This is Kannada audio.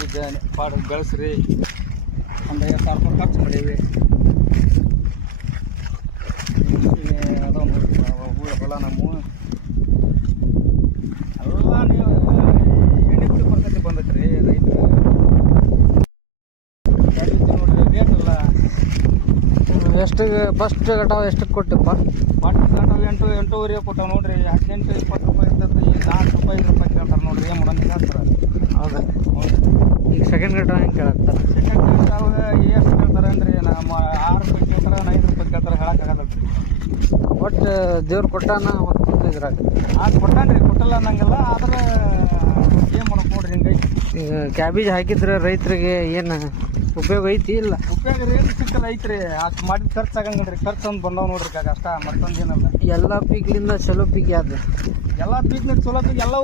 ಬೀಜ ಪಾಡು ಬೆಳೆಸ್ರಿ ಒಂದು 50,000 ರೂಪಾಯಿ ಖರ್ಚು ಮಾಡೀವಿ. ಅದಾವ ನೋಡ್ರಿ ಹೊಲ ನಮ್ಮ ಎಲ್ಲ ನೀವು ಎಣ್ಣೆ ಪರಿಸ್ಥಿತಿ ಬಂದೈತ್ರಿ ರೈತರು. ನೋಡ್ರಿ ರೇಟ್ ಎಲ್ಲ ಎಷ್ಟಿಗೆ ಫಸ್ಟ್ ಕಟಾವು ಎಷ್ಟಕ್ಕೆ ಕೊಟ್ಟಿಪ್ಪ? ಬಟ್ ಕಟಾವು 8-8.5 ಕೊಟ್ಟಾವ ನೋಡ್ರಿ. 18-20 ರೂಪಾಯಿ ಇರ್ತದೆ. ಈಗ 4 ರೂಪಾಯಿ 5 ರೂಪಾಯಿ ಕೇಳ್ತಾರೆ ನೋಡ್ರಿ. ಏನು ಮಾಡೋದು ಹೇಳ್ತಾರೆ. ಹೌದಾ? ಈಗ ಸೆಕೆಂಡ್ ಕಟಾವು ಹೆಂಗೆ ಕೇಳಾಕ್ತಾರೆ? ಸೆಕೆಂಡ್ ಕಟಾವು ಎಷ್ಟು ಕೇಳ್ತಾರೆ ಅಂದ್ರೆ ನಮ್ಮ 6 ರೂಪಾಯಿ ಕೇಳ್ತಾರೆ, 5 ರೂಪಾಯಿ ಕೇಳ್ತಾರೆ. ಹೇಳಕ್ಕಾಗಲ್ಲ. ಒಟ್ಟು ದೇವ್ರು ಕೊಟ್ಟಾನ ಒಂದು ಇದ್ರಾಗ ಕೊಟ್ಟಾನ್ರಿ, ಕೊಟ್ಟಲ್ಲ ಅನ್ನಂಗಿಲ್ಲ. ಆದ್ರೆ ಏನು ಮಾಡೋಕೆ ನೋಡ್ರಿ ಹಿಂಗೈತಿ. ಈಗ ಕ್ಯಾಬೇಜ್ ಹಾಕಿದ್ರೆ ರೈತರಿಗೆ ಏನು ಉಪಯೋಗ ಐತಿ ಇಲ್ಲ? ಉಪಯೋಗ ರೇಟ್ ಸಿಕ್ಕಲ್ಲ ಐತ್ರಿ. ಅಷ್ಟು ಮಾಡಿದ ಖರ್ಚು ಆಗಂಗಿಲ್ರಿ. ಖರ್ಚು ಒಂದು ಬಂದವ್ ನೋಡ್ರಿ ಕಾಗ ಅಷ್ಟ, ಮತ್ತೊಂದು ಏನಲ್ಲ. ಎಲ್ಲ ಪೀಕ್ಲಿಂದ ಚಲೋ ಪೀಕ್ ಯಾವ್ದು? ಎಲ್ಲ ಪೀಕ್ನ ಚಲೋ ಪೀಕ್ ಎಲ್ಲ